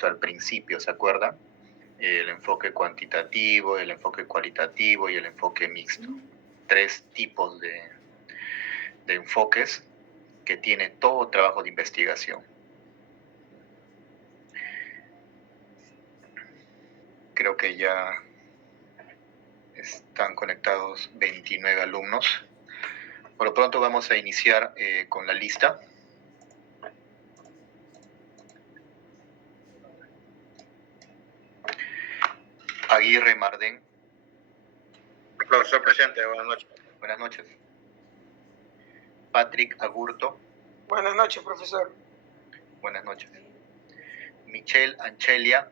visto al principio, ¿se acuerdan? El enfoque cuantitativo, el enfoque cualitativo y el enfoque mixto. 3 tipos de enfoques que tiene todo trabajo de investigación. Creo que ya están conectados 29 alumnos. Por lo pronto vamos a iniciar con la lista. Aguirre Mardén. Profesor presente, buenas noches. Buenas noches. Patrick Agurto. Buenas noches, profesor. Buenas noches. Michelle Anchelia.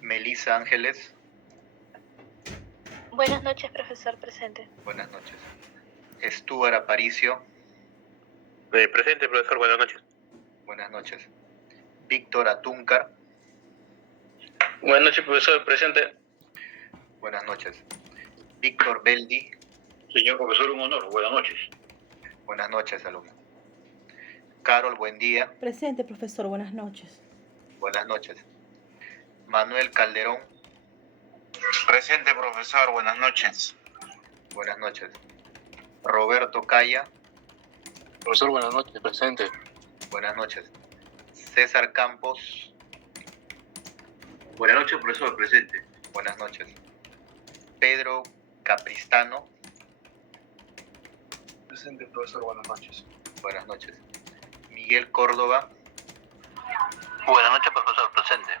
Melissa Ángeles. Buenas noches, profesor, presente. Buenas noches. Stuart Aparicio. Presente, profesor, buenas noches. Buenas noches. Víctor Atúncar. Buenas noches, profesor, presente. Buenas noches. Víctor Beldi. Señor profesor, un honor, buenas noches. Buenas noches, alumno. Carol Buendía. Presente, profesor, buenas noches. Buenas noches. Manuel Calderón. Presente, profesor, buenas noches. Buenas noches. Roberto Calla. Profesor, buenas noches, presente. Buenas noches. César Campos. Buenas noches, profesor, presente. Buenas noches. Pedro Capristano. Presente, profesor, buenas noches. Buenas noches. Miguel Córdoba. Buenas noches, profesor, presente.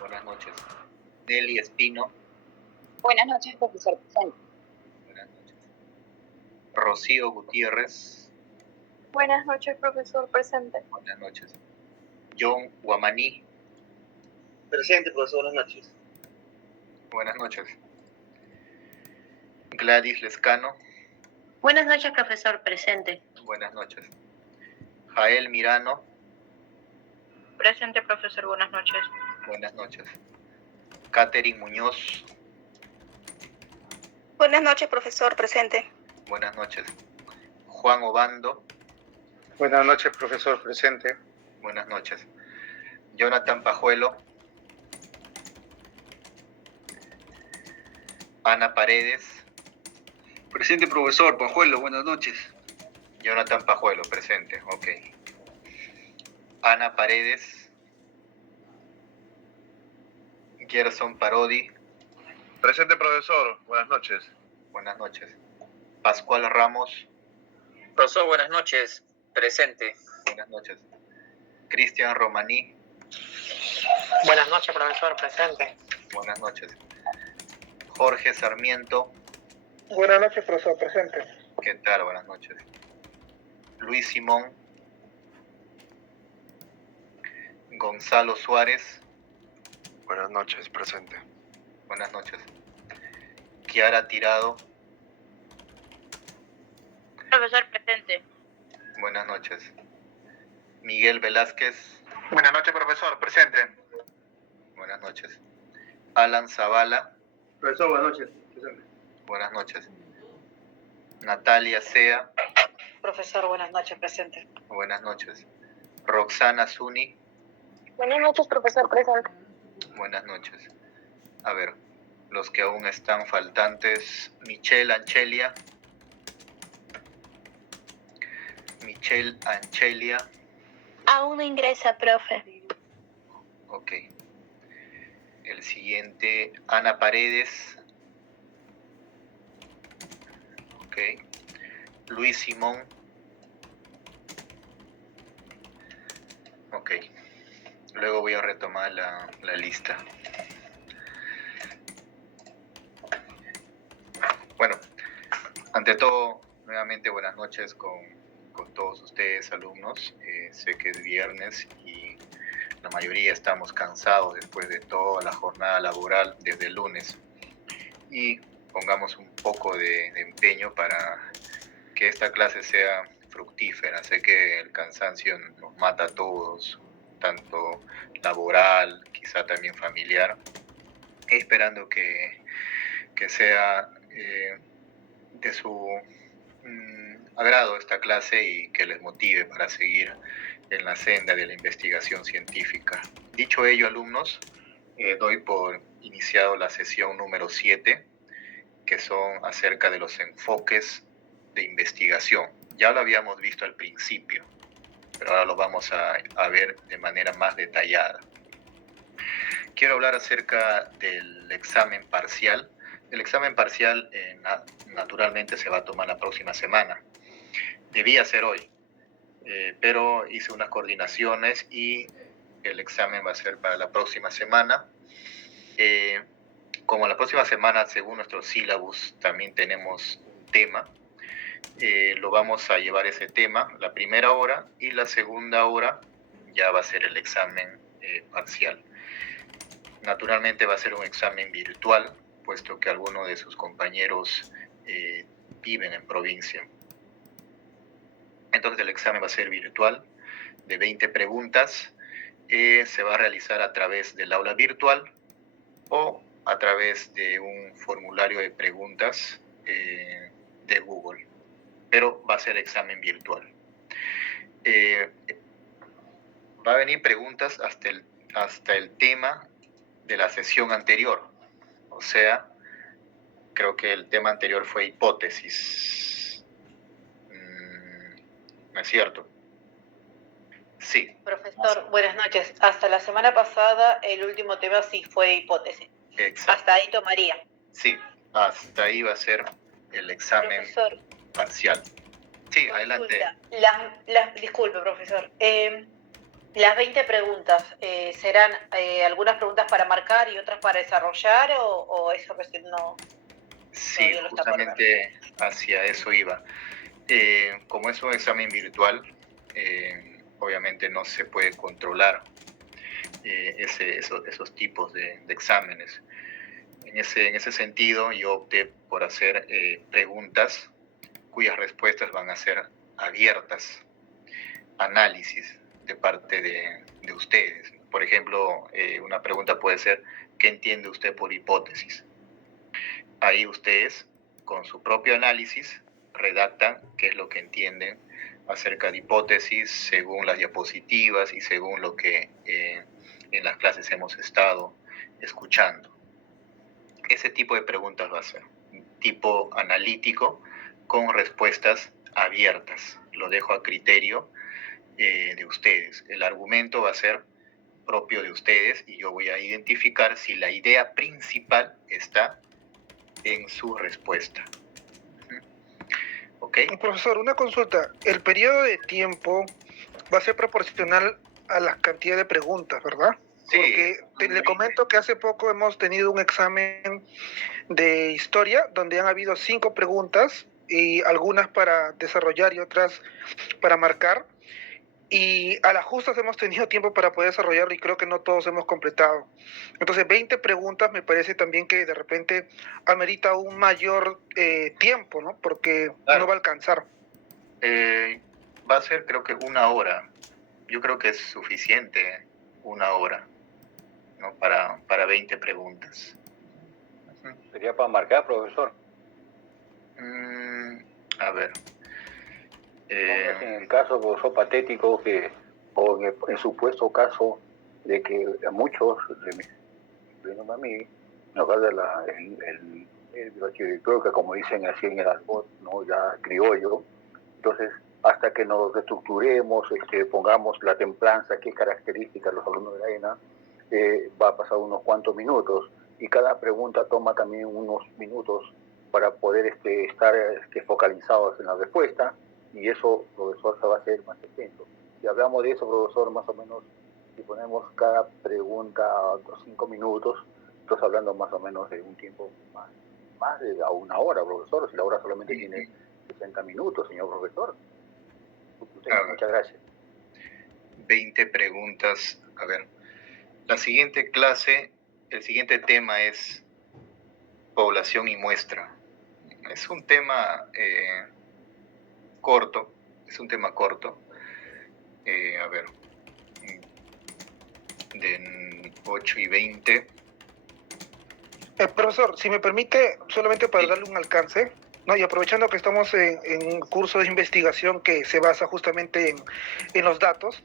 Buenas noches. Nelly Espino. Buenas noches, profesor, presente. Buenas noches. Rocío Gutiérrez. Buenas noches, profesor, presente. Buenas noches. John Guamaní. Presente, profesor, buenas noches. Buenas noches. Gladys Lescano. Buenas noches, profesor, presente. Buenas noches. Jael Mirano. Presente, profesor, buenas noches. Buenas noches. Catherine Muñoz. Buenas noches, profesor, presente. Buenas noches. Juan Obando. Buenas noches, profesor, presente. Buenas noches. Jonathan Pajuelo. Ana Paredes. Presente, profesor, Pajuelo, buenas noches. Jonathan Pajuelo, presente, ok. Ana Paredes. Gerson Parodi. Presente, profesor, buenas noches. Buenas noches. Pascual Ramos. Profesor, buenas noches. Presente. Buenas noches. Cristian Romaní. Buenas noches, profesor, presente. Buenas noches. Jorge Sarmiento. Buenas noches, profesor, presente. ¿Qué tal? Buenas noches. Luis Simón. Gonzalo Suárez. Buenas noches, presente. Buenas noches. Kiara Tirado. Profesor, presente. Buenas noches. Miguel Velázquez. Buenas noches, profesor, presente. Buenas noches. Alan Zavala. Profesor, buenas noches, presente. Buenas noches. Natalia Sea. Profesor, buenas noches, presente. Buenas noches. Roxana Zuni. Buenas noches, profesor, presente. Buenas noches. A ver, los que aún están faltantes. Michelle Anchelia. Michelle Anchelia. Aún no ingresa, profe. Ok. El siguiente, Ana Paredes. Ok. Luis Simón. Ok. Luego voy a retomar la lista. Bueno, ante todo, nuevamente buenas noches con todos ustedes, alumnos. Sé que es viernes y la mayoría estamos cansados después de toda la jornada laboral desde el lunes. Y pongamos un poco de empeño para que esta clase sea fructífera. Sé que el cansancio nos mata a todos, tanto laboral, quizá también familiar, esperando que sea de su agrado esta clase y que les motive para seguir en la senda de la investigación científica. Dicho ello, alumnos, doy por iniciado la sesión número 7, que son acerca de los enfoques de investigación. Ya lo habíamos visto al principio, pero ahora lo vamos a ver de manera más detallada. Quiero hablar acerca del examen parcial. El examen parcial naturalmente se va a tomar la próxima semana. Debía ser hoy, pero hice unas coordinaciones y el examen va a ser para la próxima semana. Como la próxima semana, según nuestro sílabus, también tenemos un tema, lo vamos a llevar ese tema la primera hora y la segunda hora ya va a ser el examen parcial. Naturalmente va a ser un examen virtual, puesto que algunos de sus compañeros viven en provincia. Entonces el examen va a ser virtual, de 20 preguntas. Se va a realizar a través del aula virtual o a través de un formulario de preguntas de Google, pero va a ser examen virtual. Va a venir preguntas hasta el tema de la sesión anterior, o sea, creo que el tema anterior fue hipótesis. ¿No es cierto? Sí. Profesor, buenas noches. Hasta la semana pasada el último tema sí fue hipótesis. Exacto. Hasta ahí tomaría. Sí, hasta ahí va a ser el examen Profesor, parcial. Sí, adelante. Disculpe, profesor. Las 20 preguntas, ¿serán algunas preguntas para marcar y otras para desarrollar o eso recién no? Sí, justamente hacia eso iba. Como es un examen virtual, obviamente no se puede controlar esos tipos de exámenes. En ese sentido, yo opté por hacer preguntas cuyas respuestas van a ser abiertas, análisis de parte de ustedes. Por ejemplo, una pregunta puede ser, ¿qué entiende usted por hipótesis? Ahí ustedes, con su propio análisis, redactan qué es lo que entienden acerca de hipótesis según las diapositivas y según lo que en las clases hemos estado escuchando. Ese tipo de preguntas va a ser tipo analítico con respuestas abiertas. Lo dejo a criterio de ustedes. El argumento va a ser propio de ustedes y yo voy a identificar si la idea principal está en su respuesta. ¿Ok? Profesor, una consulta. El periodo de tiempo va a ser proporcional a la cantidad de preguntas, ¿verdad? Sí. Porque le comento que hace poco hemos tenido un examen de historia donde han habido 5 preguntas y algunas para desarrollar y otras para marcar. Y a las justas hemos tenido tiempo para poder desarrollarlo y creo que no todos hemos completado. Entonces 20 preguntas me parece también que de repente amerita un mayor tiempo, ¿no? Porque claro, no va a alcanzar. Va a ser creo que 1 hora. Yo creo que es suficiente 1 hora, ¿no? Para 20 preguntas. ¿Sería para marcar, profesor? A ver. En el caso, profesor, patético, o en el supuesto caso de que a muchos, incluyéndome a mí, nos va el director que, como dicen así en el argot, ¿no? Ya criollo. Entonces, hasta que nos reestructuremos, pongamos la templanza, qué características los alumnos de la ENA, va a pasar unos cuantos minutos y cada pregunta toma también unos minutos para poder estar focalizados en la respuesta. Y eso, profesor, se va a hacer más extenso. Si hablamos de eso, profesor, más o menos, si ponemos cada pregunta a 5 minutos, estamos hablando más o menos de un tiempo más de 1 hora, profesor, si la hora solamente tiene 60 minutos, señor profesor. Muchas gracias. 20 preguntas. A ver, la siguiente clase, el siguiente tema es población y muestra. Es un tema corto, a ver, de 8:20. Profesor, si me permite, solamente para darle un alcance, ¿no? Y aprovechando que estamos en un curso de investigación que se basa justamente en los datos,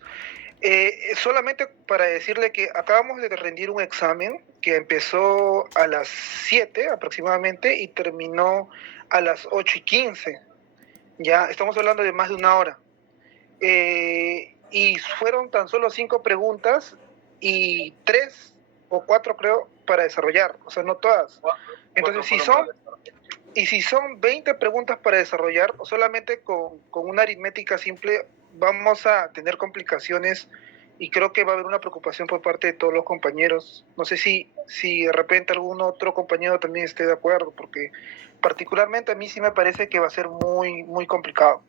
solamente para decirle que acabamos de rendir un examen que empezó a las 7 aproximadamente y terminó a las 8:15. Ya estamos hablando de más de una hora. Y fueron tan solo 5 preguntas y 3 o 4 creo para desarrollar, o sea, no todas. Entonces, si son 20 preguntas para desarrollar, solamente con una aritmética simple vamos a tener complicaciones y creo que va a haber una preocupación por parte de todos los compañeros. No sé si de repente algún otro compañero también esté de acuerdo, porque particularmente a mí sí me parece que va a ser muy, muy complicado.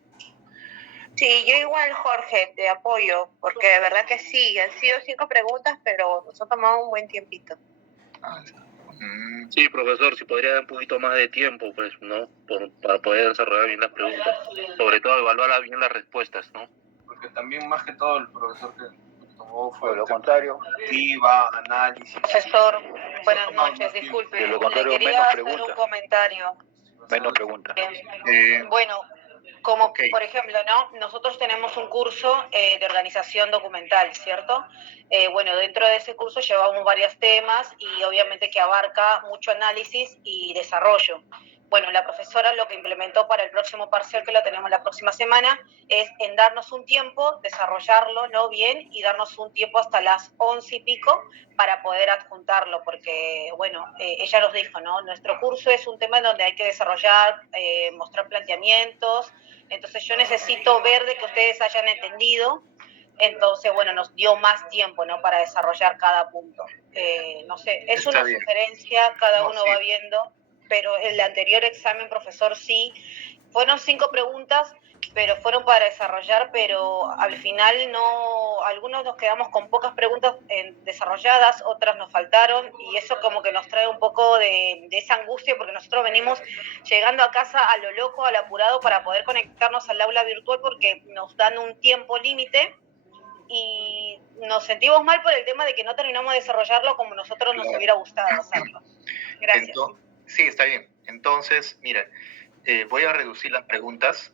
Sí, yo igual, Jorge, te apoyo, porque de verdad que sí, han sido 5 preguntas, pero nos ha tomado un buen tiempito. Sí, profesor, si podría dar un poquito más de tiempo, pues, ¿no? Para poder desarrollar bien las preguntas. Sobre todo, evaluar bien las respuestas, ¿no? Porque también, más que todo, el profesor que tomó fue De lo contrario, análisis. Profesor, buenas noches, disculpe, de lo contrario, le quería menos hacer preguntas. un comentario. Menos preguntas. Bueno, como Ok. por ejemplo, ¿no? Nosotros tenemos un curso de organización documental, ¿cierto? Bueno, dentro de ese curso llevamos varios temas y obviamente que abarca mucho análisis y desarrollo. Bueno, la profesora lo que implementó para el próximo parcial, que lo tenemos la próxima semana, es en darnos un tiempo, desarrollarlo, ¿no? Bien, y darnos un tiempo hasta las 11 y pico para poder adjuntarlo, porque, bueno, ella nos dijo, ¿no? Nuestro curso es un tema en donde hay que desarrollar, mostrar planteamientos, entonces yo necesito ver de que ustedes hayan entendido, entonces, bueno, nos dio más tiempo, ¿no? Para desarrollar cada punto. No sé, es Está una bien. sugerencia, cada No, uno sí. va viendo, pero el anterior examen, profesor, sí, fueron 5 preguntas, pero fueron para desarrollar, pero al final no, algunos nos quedamos con pocas preguntas desarrolladas, otras nos faltaron, y eso como que nos trae un poco de esa angustia, porque nosotros venimos llegando a casa a lo loco, al apurado, para poder conectarnos al aula virtual, porque nos dan un tiempo límite, y nos sentimos mal por el tema de que no terminamos de desarrollarlo como nosotros nos hubiera gustado hacerlo. Gracias. Sí, está bien. Entonces, mira, voy a reducir las preguntas.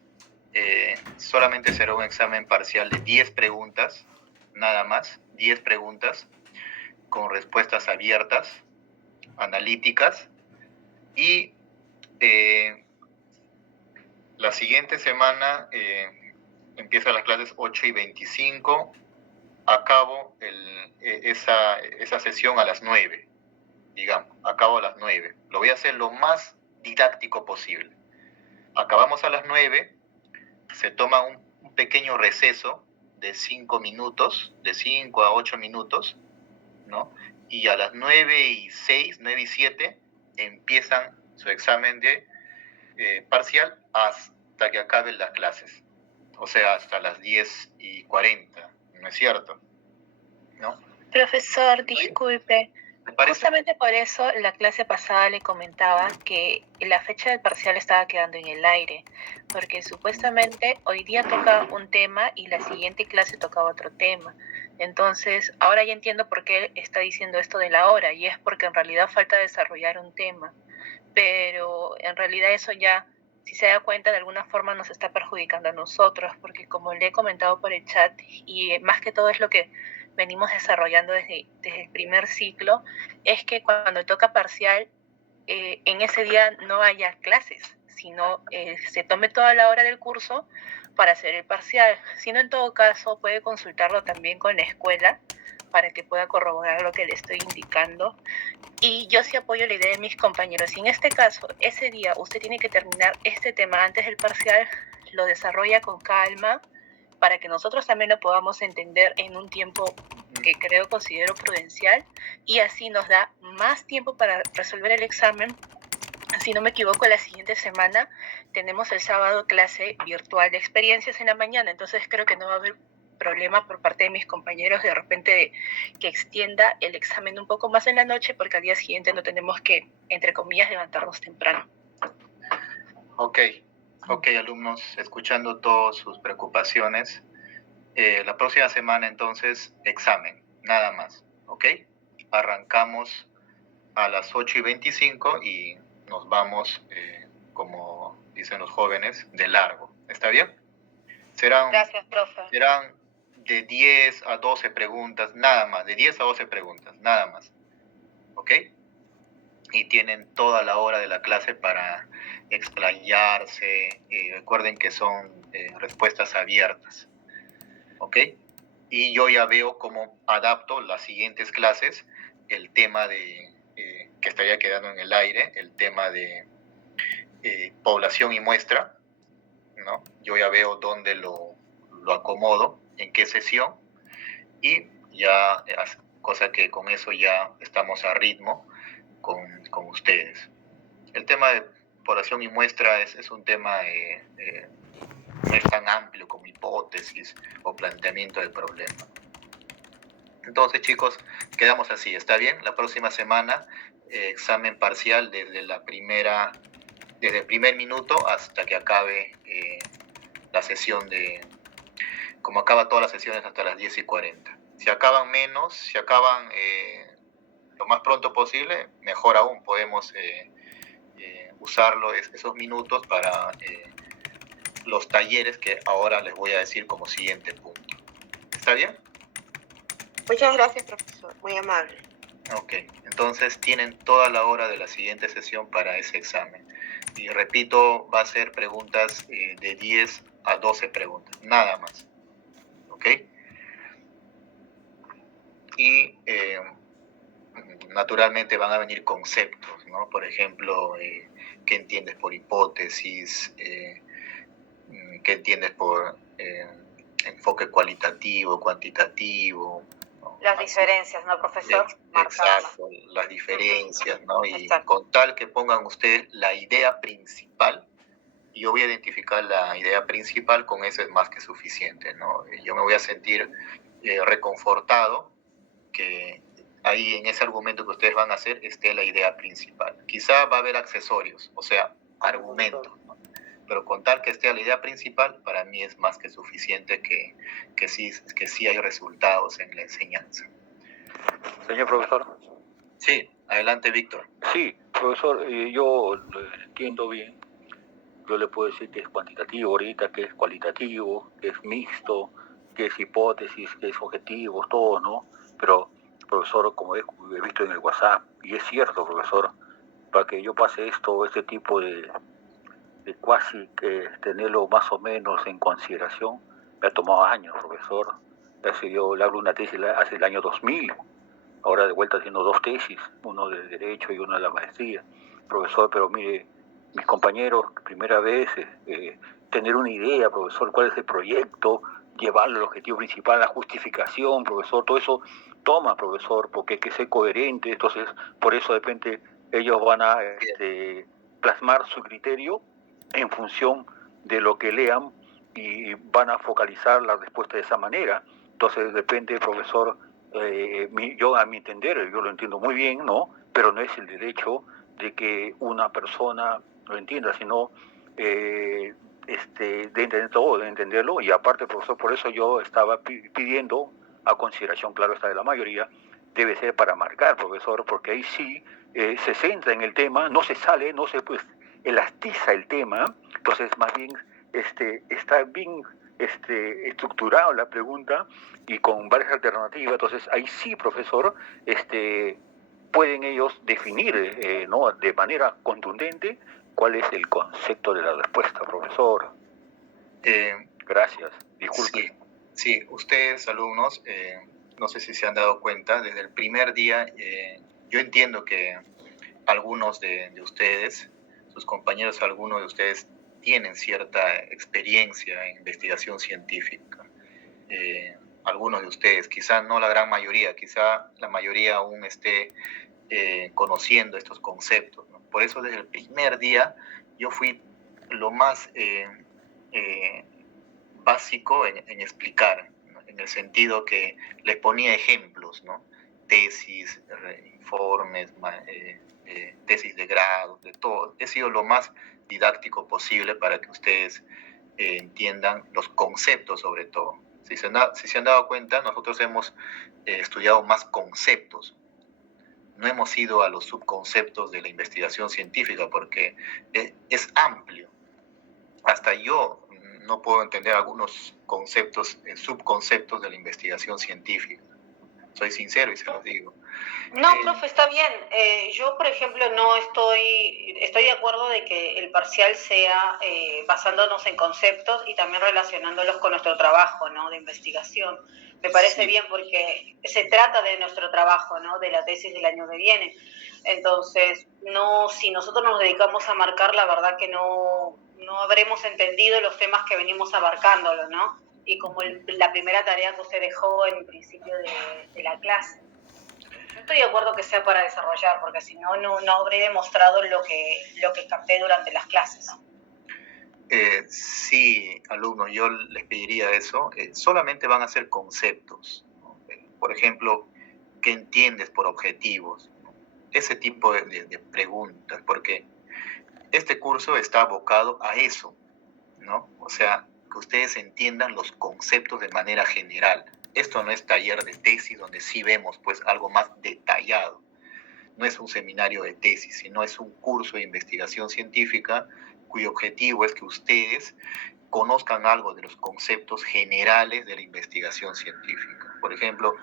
Solamente será un examen parcial de 10 preguntas, nada más, 10 preguntas, con respuestas abiertas, analíticas, y la siguiente semana empiezan las clases 8:25, acabo esa sesión a las 9, digamos, acabo a las 9. Lo voy a hacer lo más didáctico posible. Acabamos a las 9, se toma un pequeño receso de 5 minutos, de 5 a 8 minutos, ¿no? Y a las 9:06, 9:07, empiezan su examen de parcial hasta que acaben las clases. O sea, hasta las 10:40, ¿no es cierto? ¿No? Profesor, disculpe. ¿Te parece? Justamente por eso la clase pasada le comentaba que la fecha del parcial estaba quedando en el aire, porque supuestamente hoy día toca un tema y la siguiente clase tocaba otro tema. Entonces, ahora ya entiendo por qué está diciendo esto de la hora, y es porque en realidad falta desarrollar un tema. Pero en realidad eso ya, si se da cuenta, de alguna forma nos está perjudicando a nosotros, porque como le he comentado por el chat, y más que todo es lo que venimos desarrollando desde el primer ciclo, es que cuando toca parcial, en ese día no haya clases, sino se tome toda la hora del curso para hacer el parcial. Si no, en todo caso, puede consultarlo también con la escuela para que pueda corroborar lo que le estoy indicando. Y yo sí apoyo la idea de mis compañeros. Si en este caso, ese día, usted tiene que terminar este tema antes del parcial, lo desarrolla con calma, para que nosotros también lo podamos entender en un tiempo que considero prudencial, y así nos da más tiempo para resolver el examen. Si no me equivoco, la siguiente semana tenemos el sábado clase virtual de experiencias en la mañana, entonces creo que no va a haber problema por parte de mis compañeros de repente que extienda el examen un poco más en la noche, porque al día siguiente no tenemos que, entre comillas, levantarnos temprano. Ok, alumnos, escuchando todas sus preocupaciones, la próxima semana entonces examen, nada más, ¿ok? Arrancamos a las 8:25 y nos vamos como dicen los jóvenes, de largo. ¿Está bien? Serán Gracias, profe. Serán de 10 a 12 preguntas, nada más, de 10 a 12 preguntas, nada más. ¿Ok? Y tienen toda la hora de la clase para explayarse. Recuerden que son respuestas abiertas. ¿Ok? Y yo ya veo cómo adapto las siguientes clases, el tema de que estaría quedando en el aire, el tema de población y muestra, ¿no? Yo ya veo dónde lo acomodo, en qué sesión, y ya, cosa que con eso ya estamos a ritmo con ustedes. El tema de población y muestra es un tema no es tan amplio como hipótesis o planteamiento del problema. Entonces, chicos, quedamos así, ¿está bien? La próxima semana, examen parcial desde el primer minuto hasta que acabe la sesión como acaba todas las sesiones hasta las 10:40. Si acaban menos, si acaban lo más pronto posible, mejor aún, podemos usarlo esos minutos para los talleres que ahora les voy a decir como siguiente punto. ¿Está bien? Muchas gracias, profesor. Muy amable. Ok, entonces tienen toda la hora de la siguiente sesión para ese examen. Y repito, va a ser preguntas de 10 a 12 preguntas, nada más. ¿Ok? Y naturalmente van a venir conceptos, ¿no? Por ejemplo, ¿qué entiendes por hipótesis? ¿Qué entiendes por enfoque cualitativo, cuantitativo? ¿No? Las diferencias, ¿no, profesor? Exacto, las diferencias, ¿no? Y con tal que pongan ustedes la idea principal, yo voy a identificar la idea principal, con eso es más que suficiente, ¿no? Yo me voy a sentir reconfortado que ahí en ese argumento que ustedes van a hacer esté la idea principal. Quizá va a haber accesorios, o sea, argumentos, ¿no? Pero con tal que esté la idea principal, para mí es más que suficiente que sí hay resultados en la enseñanza. Señor profesor. Sí, adelante, Víctor. Sí, profesor, yo lo entiendo bien. Yo le puedo decir que es cuantitativo ahorita, que es cualitativo, que es mixto, que es hipótesis, que es objetivos, todo, ¿no? Pero, profesor, como he visto en el WhatsApp, y es cierto, profesor, para que yo pase este tipo de casi tenerlo más o menos en consideración, me ha tomado años, profesor. Yo le hablo una tesis hace el año 2000, ahora de vuelta haciendo 2 tesis, uno de Derecho y uno de la maestría. Profesor, pero mire, mis compañeros, primera vez, tener una idea, profesor, cuál es el proyecto, llevarlo al objetivo principal, la justificación, profesor, todo eso toma, profesor, porque hay que ser coherente. Entonces, por eso de repente ellos van a plasmar su criterio en función de lo que lean y van a focalizar la respuesta de esa manera. Entonces depende, profesor, yo a mi entender, yo lo entiendo muy bien, ¿no? Pero no es el derecho de que una persona lo entienda, sino de entender todo, de entenderlo. Y aparte, profesor, por eso yo estaba pidiendo a consideración, claro, está de la mayoría, debe ser para marcar, profesor, porque ahí sí se centra en el tema, no se sale, no se elastiza el tema. Entonces más bien está bien estructurado la pregunta y con varias alternativas. Entonces ahí sí, profesor, pueden ellos definir ¿no? de manera contundente cuál es el concepto de la respuesta, profesor. Gracias, disculpe. Sí, ustedes, alumnos, no sé si se han dado cuenta, desde el primer día, yo entiendo que algunos de ustedes, sus compañeros, algunos de ustedes tienen cierta experiencia en investigación científica. Algunos de ustedes, quizá no la gran mayoría, quizá la mayoría aún esté conociendo estos conceptos, ¿no? Por eso desde el primer día yo fui lo más básico en explicar, ¿no? En el sentido que les ponía ejemplos, ¿no? Tesis, informes, tesis de grado, de todo. He sido lo más didáctico posible para que ustedes entiendan los conceptos sobre todo. Si se han dado cuenta, nosotros hemos estudiado más conceptos. No hemos ido a los subconceptos de la investigación científica porque es amplio. hasta yo no puedo entender algunos conceptos, subconceptos de la investigación científica. Soy sincero y se los digo. No, profe, está bien. Yo, por ejemplo, no estoy de acuerdo de que el parcial sea basándonos en conceptos y también relacionándolos con nuestro trabajo, ¿no? De investigación. Me parece bien porque se trata de nuestro trabajo, ¿no? De la tesis del año que viene. Entonces, no, si nosotros nos dedicamos a marcar, la verdad que no habremos entendido los temas que venimos abarcándolo, ¿no? Y como la primera tarea que usted dejó en el principio de la clase. Yo estoy de acuerdo que sea para desarrollar, porque si no, no habré demostrado lo que capté durante las clases. Sí, alumnos, yo les pediría eso. Solamente van a ser conceptos, ¿no? Por ejemplo, ¿qué entiendes por objetivos? Ese tipo de preguntas, porque este curso está abocado a eso, ¿no? O sea, que ustedes entiendan los conceptos de manera general. Esto no es taller de tesis donde sí vemos pues algo más detallado. No es un seminario de tesis, sino es un curso de investigación científica cuyo objetivo es que ustedes conozcan algo de los conceptos generales de la investigación científica. Por ejemplo,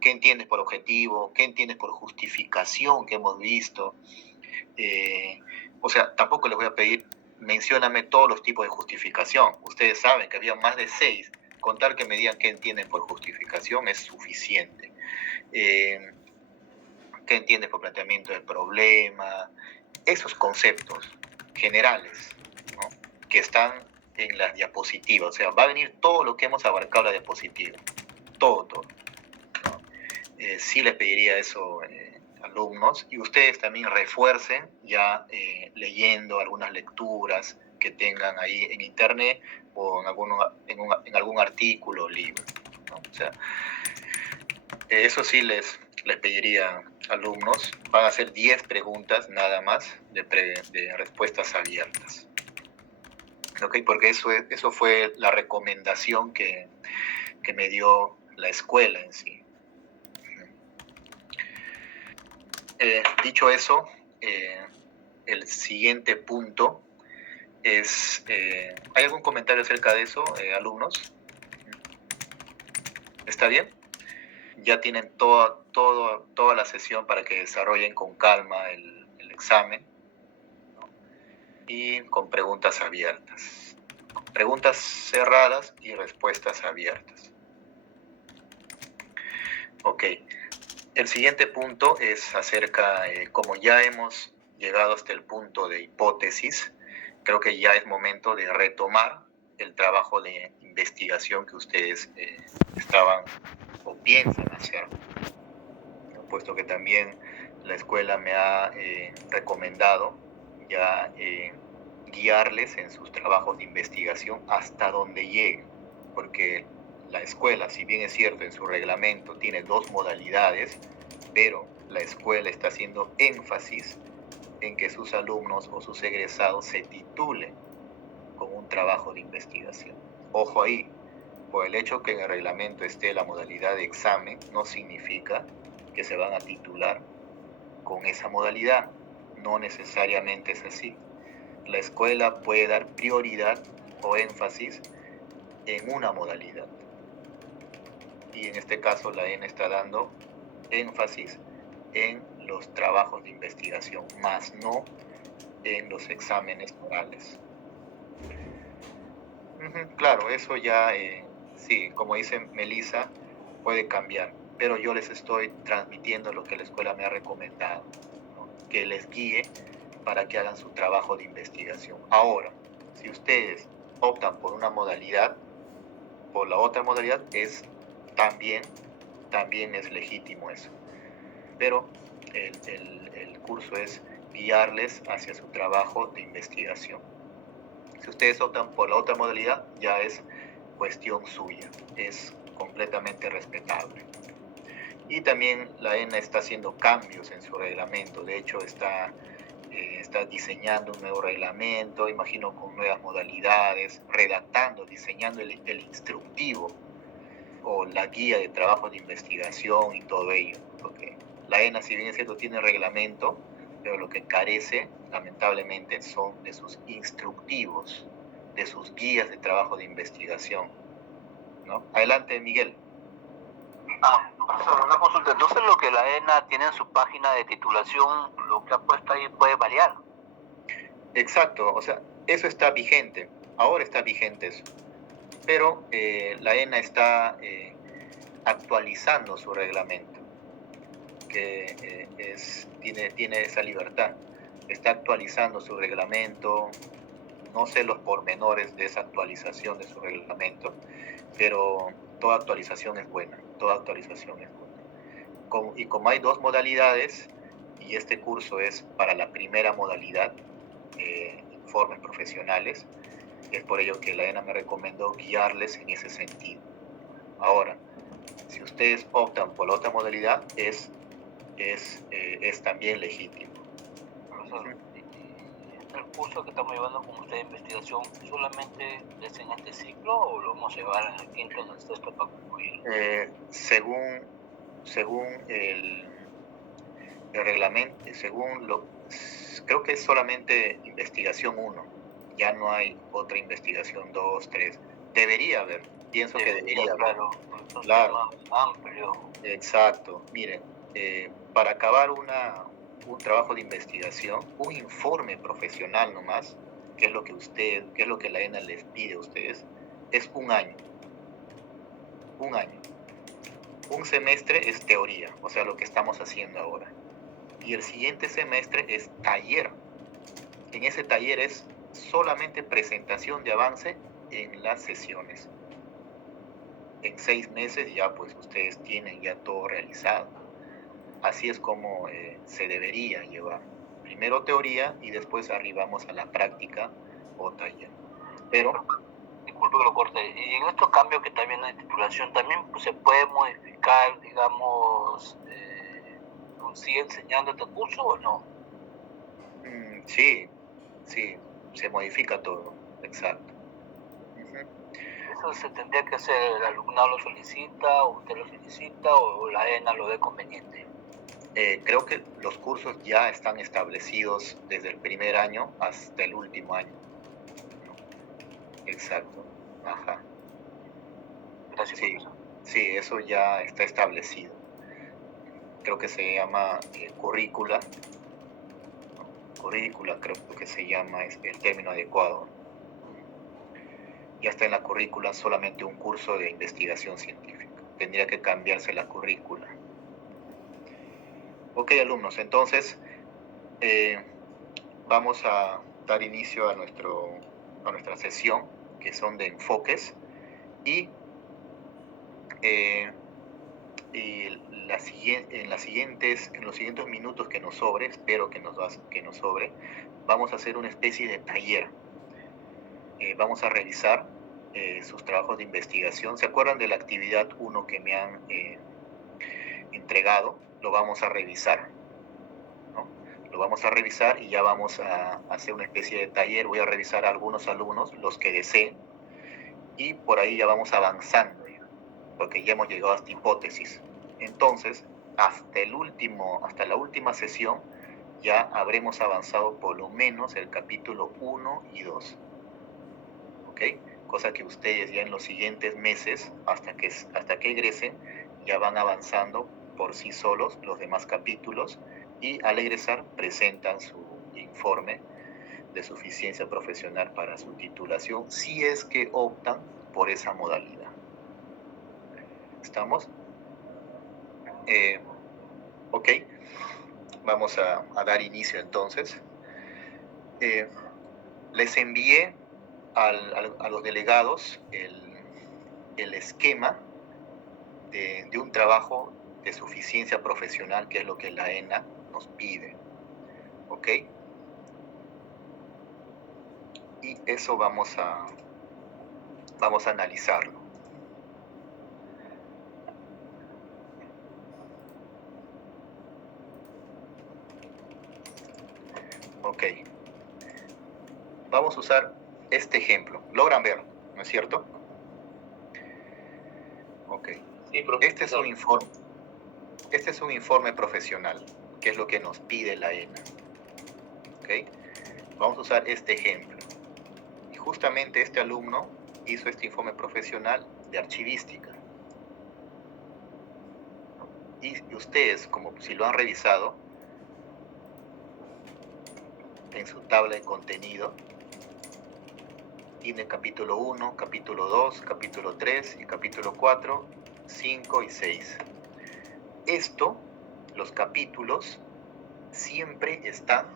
¿qué entiendes por objetivo? ¿Qué entiendes por justificación que hemos visto? O sea, tampoco les voy a pedir, mencióname todos los tipos de justificación. Ustedes saben que había más de 6. Con tal que me digan qué entienden por justificación es suficiente. ¿Qué entiendes por planteamiento del problema? Esos conceptos generales, ¿no? Que están en las diapositivas. O sea, va a venir todo lo que hemos abarcado en la diapositiva. Todo, ¿no? Sí les pediría eso, alumnos, y ustedes también refuercen ya leyendo algunas lecturas que tengan ahí en internet o en algún artículo o libro, ¿no? O sea, eso sí les pediría, alumnos. Van a ser 10 preguntas nada más de respuestas abiertas. ¿Ok? Porque eso fue la recomendación que me dio la escuela en sí. Dicho eso, el siguiente punto es... ¿hay algún comentario acerca de eso, alumnos? ¿Está bien? Ya tienen toda la sesión para que desarrollen con calma el examen, ¿no? Y con preguntas abiertas. Preguntas cerradas y respuestas abiertas. Ok. El siguiente punto es acerca, como ya hemos llegado hasta el punto de hipótesis, creo que ya es momento de retomar el trabajo de investigación que ustedes estaban o piensan hacer, puesto que también la escuela me ha recomendado ya guiarles en sus trabajos de investigación hasta donde lleguen, porque la escuela, si bien es cierto en su reglamento tiene 2 modalidades, pero la escuela está haciendo énfasis en que sus alumnos o sus egresados se titulen con un trabajo de investigación. Ojo ahí, por el hecho que en el reglamento esté la modalidad de examen, no significa que se van a titular con esa modalidad. No necesariamente es así. La escuela puede dar prioridad o énfasis en una modalidad. Y en este caso la ENA está dando énfasis en los trabajos de investigación, más no en los exámenes orales. Claro, eso ya, sí, como dice Melissa, puede cambiar, pero yo les estoy transmitiendo lo que la escuela me ha recomendado, ¿no? Que les guíe para que hagan su trabajo de investigación. Ahora, si ustedes optan por una modalidad, por la otra modalidad, también es legítimo eso. Pero el curso es guiarles hacia su trabajo de investigación. Si ustedes optan por la otra modalidad, ya es cuestión suya, es completamente respetable. Y también la ENA está haciendo cambios en su reglamento, de hecho está diseñando un nuevo reglamento, imagino con nuevas modalidades, diseñando el instructivo o la guía de trabajo de investigación y todo ello, porque la ENA, si bien es cierto, tiene reglamento, pero lo que carece, lamentablemente, son de sus instructivos, de sus guías de trabajo de investigación, ¿no? Adelante, Miguel. Profesor, una consulta. Entonces, lo que la ENA tiene en su página de titulación, lo que ha puesto ahí puede variar. Exacto, o sea, eso está vigente, ahora está vigente eso. Pero la ENA está actualizando su reglamento, que tiene esa libertad. Está actualizando su reglamento, no sé los pormenores de esa actualización de su reglamento, pero toda actualización es buena, toda actualización es buena. Y como hay dos modalidades, y este curso es para la primera modalidad, informes profesionales, es por ello que la ENA me recomendó guiarles en ese sentido. Ahora, si ustedes optan por la otra modalidad, es también legítimo. Profesor, ¿el curso que estamos llevando con usted de investigación solamente es en este ciclo o lo vamos a llevar en el quinto o en el sexto para concluir? Según el reglamento, creo que es solamente investigación 1, ya no hay otra investigación 2, 3. Debería haber, pienso que debería haber. Claro, amplio. Exacto. Miren, para acabar un trabajo de investigación, un informe profesional nomás, que es lo que la ENA les pide a ustedes, es un año. Un año. Un semestre es teoría, o sea, lo que estamos haciendo ahora. Y el siguiente semestre es taller. En ese taller es solamente presentación de avance en las sesiones. En 6 meses ya pues ustedes tienen ya todo realizado. Así es como se debería llevar. Primero teoría y después arribamos a la práctica o taller. Pero, disculpe que lo corte, y en estos cambios que también hay en titulación, ¿también se puede modificar, digamos, sigue enseñando este curso o no? Sí, se modifica todo, exacto. ¿Eso se tendría que hacer, el alumnado lo solicita, o usted lo solicita, o la ENA lo ve conveniente? Creo que los cursos ya están establecidos desde el primer año hasta el último año. Exacto, ajá. Gracias, profesor. Sí, eso ya está establecido. Creo que se llama currícula. Currícula creo que se llama, es el término adecuado. Ya está en la currícula solamente un curso de investigación científica. Tendría que cambiarse la currícula. Ok, alumnos, entonces vamos a dar inicio a nuestra sesión, que son de enfoques, y en los siguientes minutos que nos sobre, espero que nos sobre, vamos a hacer una especie de taller. Vamos a revisar sus trabajos de investigación. ¿Se acuerdan de la actividad 1 que me han entregado? Lo vamos a revisar, ¿no? Lo vamos a revisar y ya vamos a hacer una especie de taller. Voy a revisar a algunos alumnos, los que deseen, y por ahí ya vamos avanzando, porque ya hemos llegado hasta hipótesis. Entonces, hasta la última sesión, ya habremos avanzado por lo menos el capítulo 1 y 2. ¿Ok? Cosa que ustedes ya en los siguientes meses, hasta que egresen, ya van avanzando por sí solos los demás capítulos, y al egresar presentan su informe de suficiencia profesional para su titulación, si es que optan por esa modalidad. ¿Estamos? Ok, vamos a dar inicio entonces. Les envié a los delegados el esquema de un trabajo de suficiencia profesional, que es lo que la ENA nos pide. ¿Ok? Y eso vamos a analizarlo. Ok. Vamos a usar este ejemplo. ¿Logran ver? ¿No es cierto? Ok. Sí, este es un informe profesional, que es lo que nos pide la ENA. ¿Ok? Vamos a usar este ejemplo. justamente este alumno hizo este informe profesional de archivística. Y ustedes, como si lo han revisado, en su tabla de contenido, tiene capítulo 1, capítulo 2, capítulo 3 y capítulo 4, 5 y 6. Los capítulos siempre están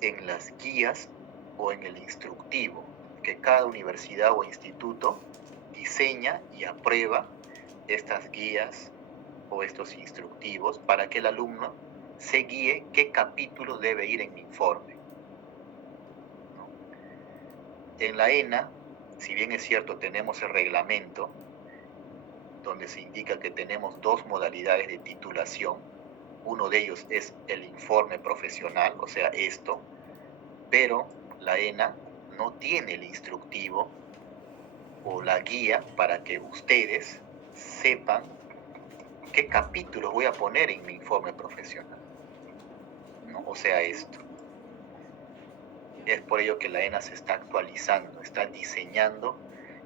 en las guías o en el instructivo que cada universidad o instituto diseña y aprueba estas guías o estos instructivos para que el alumno se guíe qué capítulo debe ir en mi informe. ¿No? En la ENA, si bien es cierto, tenemos el reglamento donde se indica que tenemos 2 modalidades de titulación. Uno de ellos es el informe profesional, o sea, esto, pero la ENA no tiene el instructivo o la guía para que ustedes sepan qué capítulo voy a poner en mi informe profesional, ¿no? O sea, esto. Es por ello que la ENA se está actualizando, está diseñando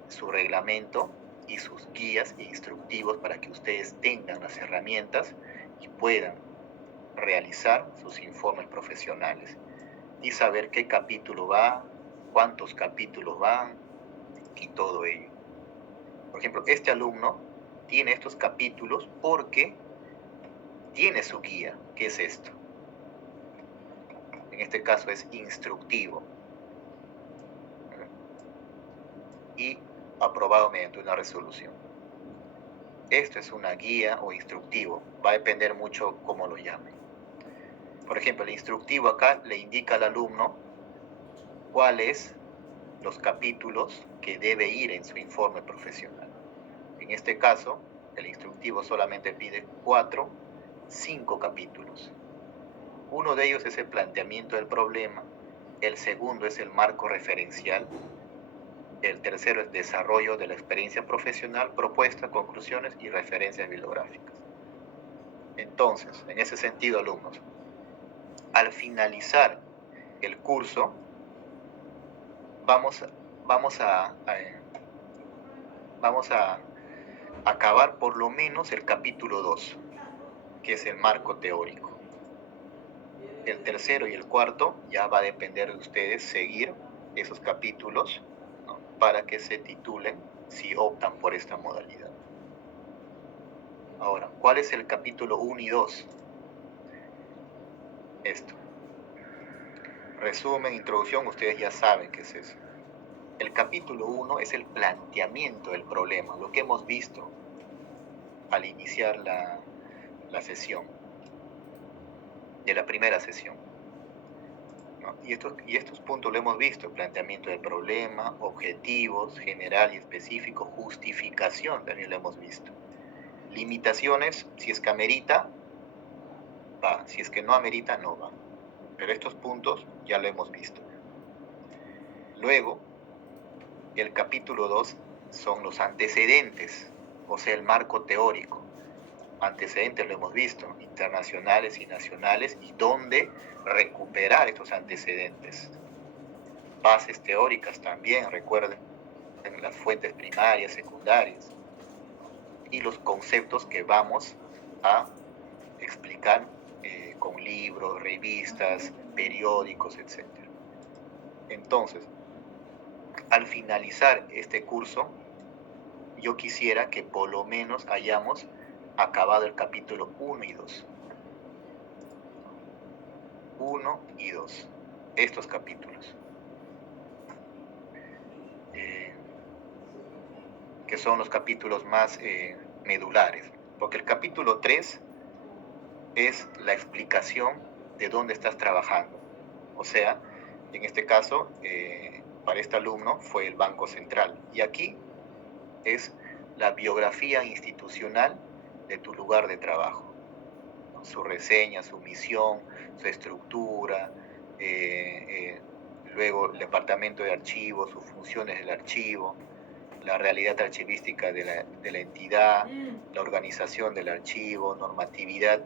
su reglamento y sus guías e instructivos para que ustedes tengan las herramientas y puedan realizar sus informes profesionales y saber qué capítulo va, cuántos capítulos van y todo ello. Por ejemplo, este alumno tiene estos capítulos porque tiene su guía, que es esto. En este caso es instructivo y aprobado mediante una resolución. Esto es una guía o instructivo, va a depender mucho cómo lo llamen. Por ejemplo, el instructivo acá le indica al alumno cuáles los capítulos que debe ir en su informe profesional. En este caso, el instructivo solamente pide 4, 5 capítulos. Uno de ellos es el planteamiento del problema, el segundo es el marco referencial, el tercero es desarrollo de la experiencia profesional, propuestas, conclusiones y referencias bibliográficas. Entonces, en ese sentido, alumnos, al finalizar el curso, vamos a acabar por lo menos el capítulo 2, que es el marco teórico. El tercero y el cuarto ya va a depender de ustedes seguir esos capítulos, ¿no?, para que se titulen si optan por esta modalidad. Ahora, ¿cuál es el capítulo 1 y 2? Esto. Resumen, introducción, ustedes ya saben qué es eso. El capítulo 1 es el planteamiento del problema, lo que hemos visto al iniciar la sesión, de la primera sesión, ¿no? Y estos puntos lo hemos visto: planteamiento del problema, objetivos, general y específico, justificación también lo hemos visto. Limitaciones, si es que amerita, va; si es que no amerita, no va. Pero estos puntos ya lo hemos visto. Luego, el capítulo 2 son los antecedentes, o sea, el marco teórico. Antecedentes lo hemos visto, internacionales y nacionales, y dónde recuperar estos antecedentes. Bases teóricas también, recuerden, las fuentes primarias, secundarias, y los conceptos que vamos a explicar con libros, revistas, periódicos, etc. Entonces, al finalizar este curso, yo quisiera que por lo menos hayamos acabado el capítulo 1 y 2. 1 y 2. Estos capítulos. Que son los capítulos más medulares. Porque el capítulo 3 es la explicación de dónde estás trabajando. O sea, en este caso, para este alumno fue el Banco Central. Y aquí es la biografía institucional de tu lugar de trabajo. Su reseña, su misión, su estructura, luego el departamento de archivos, sus funciones del archivo, la realidad archivística de la entidad, la organización del archivo, normatividad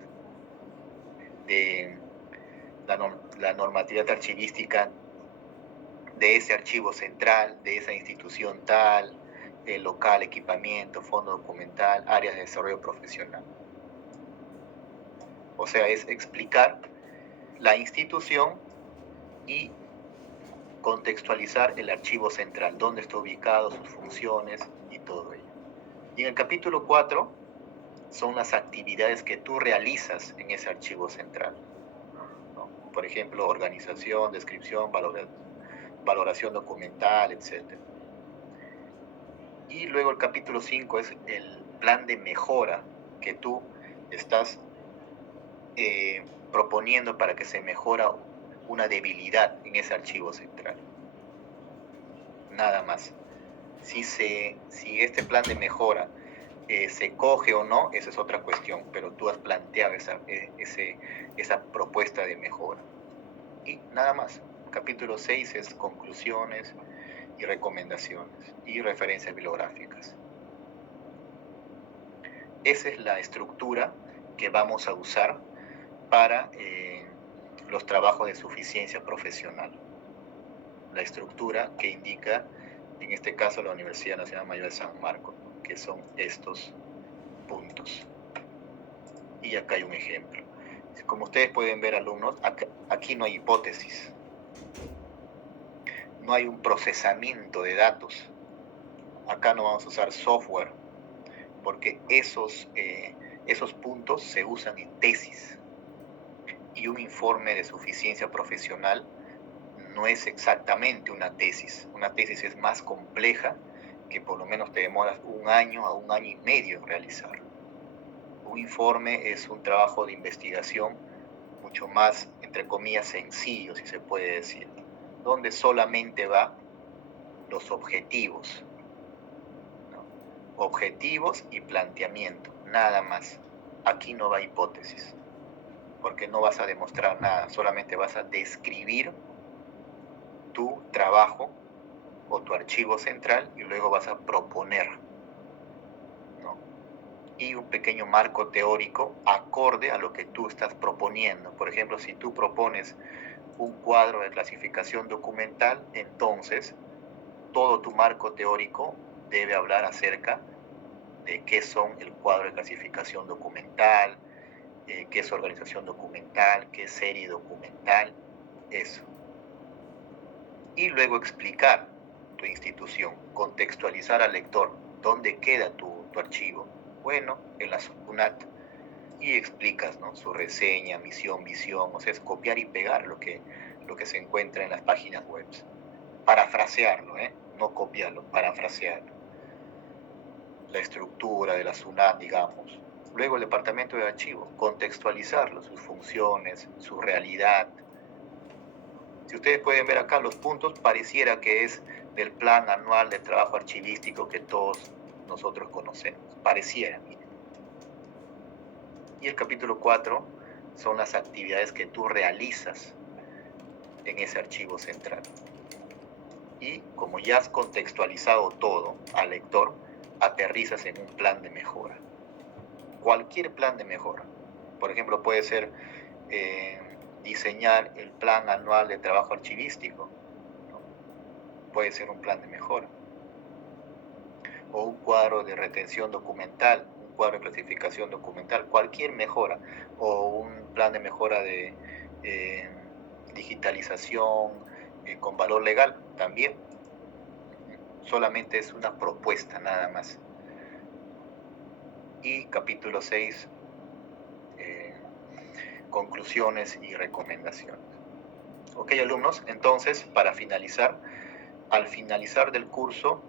de la normatividad archivística de ese archivo central, de esa institución tal, local, equipamiento, fondo documental, áreas de desarrollo profesional. O sea, es explicar la institución y contextualizar el archivo central, dónde está ubicado, sus funciones y todo ello. Y en el capítulo 4 son las actividades que tú realizas en ese archivo central, ¿no? Por ejemplo, organización, descripción, valoración documental, etc. Y luego el capítulo 5 es el plan de mejora que tú estás proponiendo para que se mejora una debilidad en ese archivo central. Nada más. Si este plan de mejora se coge o no, esa es otra cuestión, pero tú has planteado esa propuesta de mejora. Y nada más. Capítulo 6 es conclusiones y recomendaciones y referencias bibliográficas. Esa es la estructura que vamos a usar para los trabajos de suficiencia profesional. La estructura que indica, en este caso, la Universidad Nacional Mayor de San Marcos, que son estos puntos. Y acá hay un ejemplo. Como ustedes pueden ver, alumnos, aquí no hay hipótesis. No hay un procesamiento de datos. Acá no vamos a usar software, porque esos puntos se usan en tesis. Y un informe de suficiencia profesional no es exactamente una tesis. Una tesis es más compleja, que por lo menos te demoras 1 año a 1 año y medio en realizar. Un informe es un trabajo de investigación mucho más, entre comillas, sencillo, si se puede decir, donde solamente va los objetivos, ¿no? Objetivos y planteamiento, nada más. Aquí no va hipótesis, porque no vas a demostrar nada, solamente vas a describir tu trabajo o tu archivo central y luego vas a proponer, ¿no? Y un pequeño marco teórico acorde a lo que tú estás proponiendo. Por ejemplo, si tú propones un cuadro de clasificación documental, entonces todo tu marco teórico debe hablar acerca de qué son el cuadro de clasificación documental, qué es organización documental, qué es serie documental, eso. Y luego explicar tu institución, contextualizar al lector dónde queda tu archivo. Bueno, en la SUNAT. Y explicas, ¿no?, su reseña, misión, visión, o sea, es copiar y pegar lo que se encuentra en las páginas web. Parafrasearlo, no copiarlo, parafrasearlo. La estructura de la SUNAT, digamos. Luego el departamento de archivos, contextualizarlo, sus funciones, su realidad. Si ustedes pueden ver acá los puntos, pareciera que es del plan anual de trabajo archivístico que todos nosotros conocemos. Pareciera, miren. Y el capítulo 4 son las actividades que tú realizas en ese archivo central. Y como ya has contextualizado todo al lector, aterrizas en un plan de mejora. Cualquier plan de mejora. Por ejemplo, puede ser diseñar el plan anual de trabajo archivístico, ¿no? Puede ser un plan de mejora. O un cuadro de retención documental, un cuadro de clasificación documental, cualquier mejora. O un plan de mejora de digitalización con valor legal también. Solamente es una propuesta, nada más. Y capítulo 6, conclusiones y recomendaciones. Ok, alumnos, entonces, para finalizar, al finalizar del curso,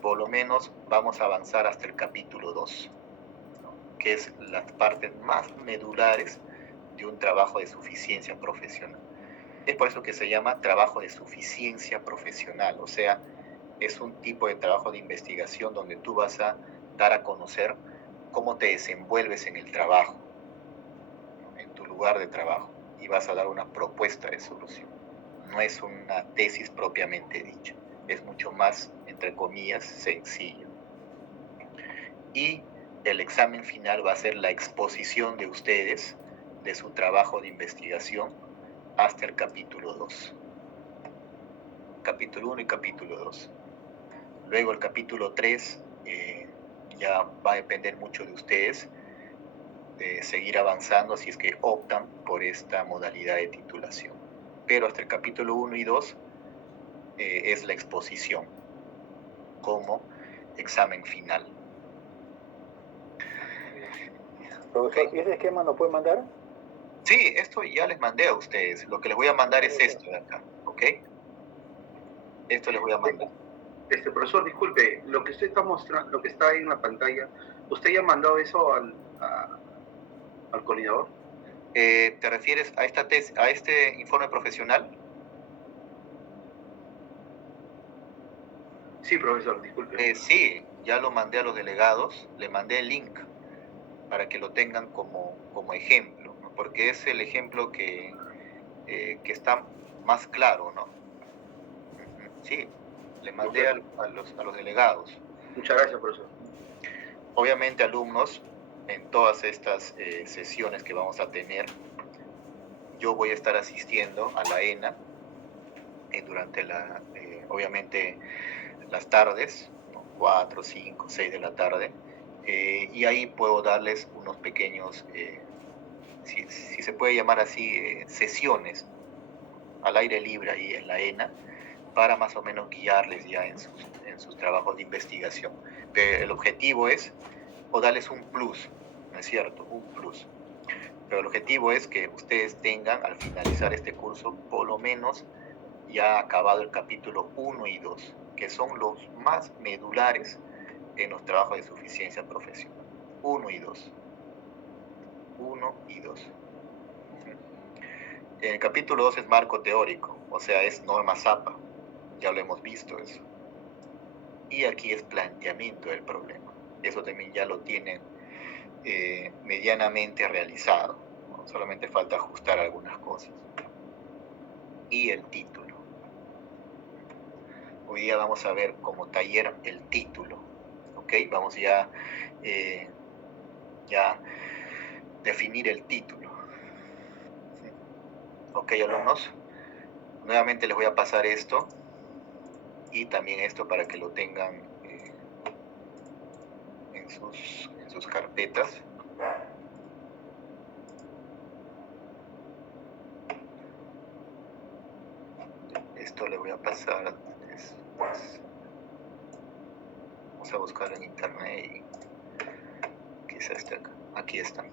por lo menos vamos a avanzar hasta el capítulo 2, ¿no?, que es las partes más medulares de un trabajo de suficiencia profesional. Es por eso que se llama trabajo de suficiencia profesional, o sea, es un tipo de trabajo de investigación donde tú vas a dar a conocer cómo te desenvuelves en el trabajo, ¿no?, en tu lugar de trabajo, y vas a dar una propuesta de solución. No es una tesis propiamente dicha, es mucho más, entre comillas, sencillo. Y el examen final va a ser la exposición de ustedes de su trabajo de investigación hasta el capítulo 2. capítulo 1 y capítulo 2. Luego el capítulo 3 ya va a depender mucho de ustedes, de seguir avanzando si es que optan por esta modalidad de titulación. Pero hasta el capítulo 1 y 2 es la exposición como examen final. Profesor, ¿y ese esquema nos puede mandar? Sí, esto ya les mandé a ustedes. Lo que les voy a mandar es esto de acá, ¿ok? Esto les voy a mandar. Profesor, disculpe, lo que usted está mostrando, lo que está ahí en la pantalla, ¿usted ya ha mandado eso al coordinador? ¿Te refieres a esta a este informe profesional? Sí, profesor, disculpe. Sí, ya lo mandé a los delegados, le mandé el link para que lo tengan como ejemplo, ¿no? Porque es el ejemplo que está más claro, ¿no? Sí, le mandé a los delegados. Muchas gracias, profesor. Obviamente, alumnos, en todas estas sesiones que vamos a tener, yo voy a estar asistiendo a la ENA durante obviamente las tardes, ¿no? 4, 5, 6 de la tarde, y ahí puedo darles unos pequeños, si se puede llamar así, sesiones al aire libre ahí en la ENA, para más o menos guiarles ya en sus trabajos de investigación. Pero el objetivo es, o darles un plus, ¿no es cierto? Un plus. Pero el objetivo es que ustedes tengan, al finalizar este curso, por lo menos ya acabado el capítulo 1 y 2, que son los más medulares en los trabajos de suficiencia profesional. 1 y 2. 1 y 2. En el capítulo 2 es marco teórico, o sea, es norma ZAPA. Ya lo hemos visto eso. Y aquí es planteamiento del problema. Eso también ya lo tienen medianamente realizado, ¿no? Solamente falta ajustar algunas cosas. Y el título. Hoy día vamos a ver como taller el título. ¿Ok? Vamos ya definir el título. ¿Ok, alumnos? Nuevamente les voy a pasar esto. Y también esto para que lo tengan en sus carpetas. Esto le voy a pasar después. Vamos a buscar en internet y quizá esté acá. Aquí está.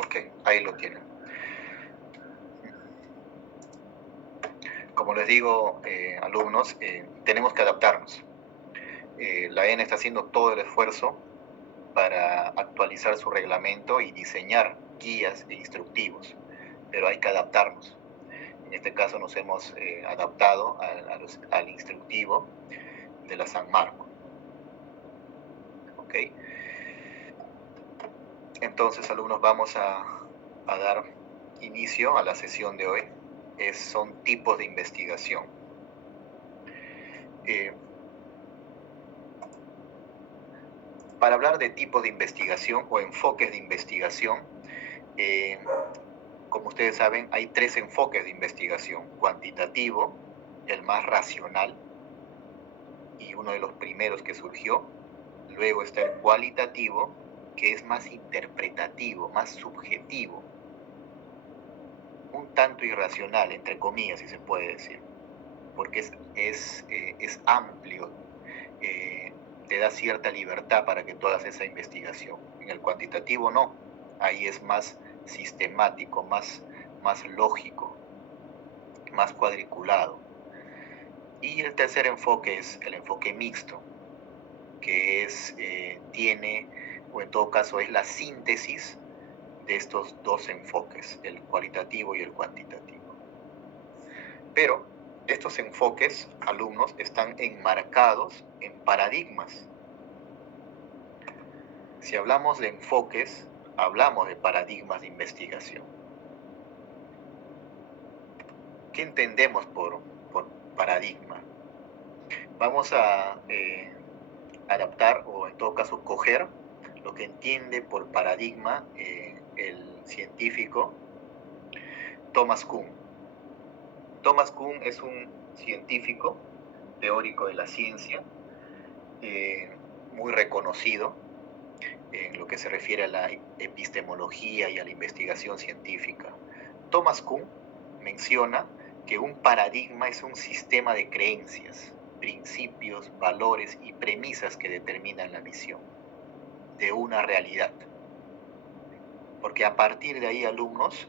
Ok, ahí lo tienen. Como les digo, alumnos, tenemos que adaptarnos. La ENA está haciendo todo el esfuerzo para actualizar su reglamento y diseñar guías e instructivos, pero hay que adaptarnos. En este caso nos hemos adaptado al instructivo de la San Marco. ¿Ok? Entonces, alumnos, vamos a dar inicio a la sesión de hoy. Son tipos de investigación. Para hablar de tipos de investigación o enfoques de investigación, como ustedes saben, hay 3 enfoques de investigación: cuantitativo, el más racional, y uno de los primeros que surgió. Luego está el cualitativo, que es más interpretativo, más subjetivo, un tanto irracional, entre comillas, si se puede decir, porque es amplio, te da cierta libertad para que tú hagas esa investigación. En el cuantitativo no, ahí es más sistemático, más lógico, más cuadriculado. Y el tercer enfoque es el enfoque mixto, que tiene, o en todo caso es la síntesis de estos 2 enfoques, el cualitativo y el cuantitativo. Pero estos enfoques, alumnos, están enmarcados en paradigmas. Si hablamos de enfoques, hablamos de paradigmas de investigación. ¿Qué entendemos por paradigma? Vamos a adaptar, o en todo caso coger, lo que entiende por paradigma el científico Thomas Kuhn. Thomas Kuhn es un científico teórico de la ciencia, muy reconocido en lo que se refiere a la epistemología y a la investigación científica. Thomas Kuhn menciona que un paradigma es un sistema de creencias, principios, valores y premisas que determinan la visión de una realidad. Porque a partir de ahí, alumnos,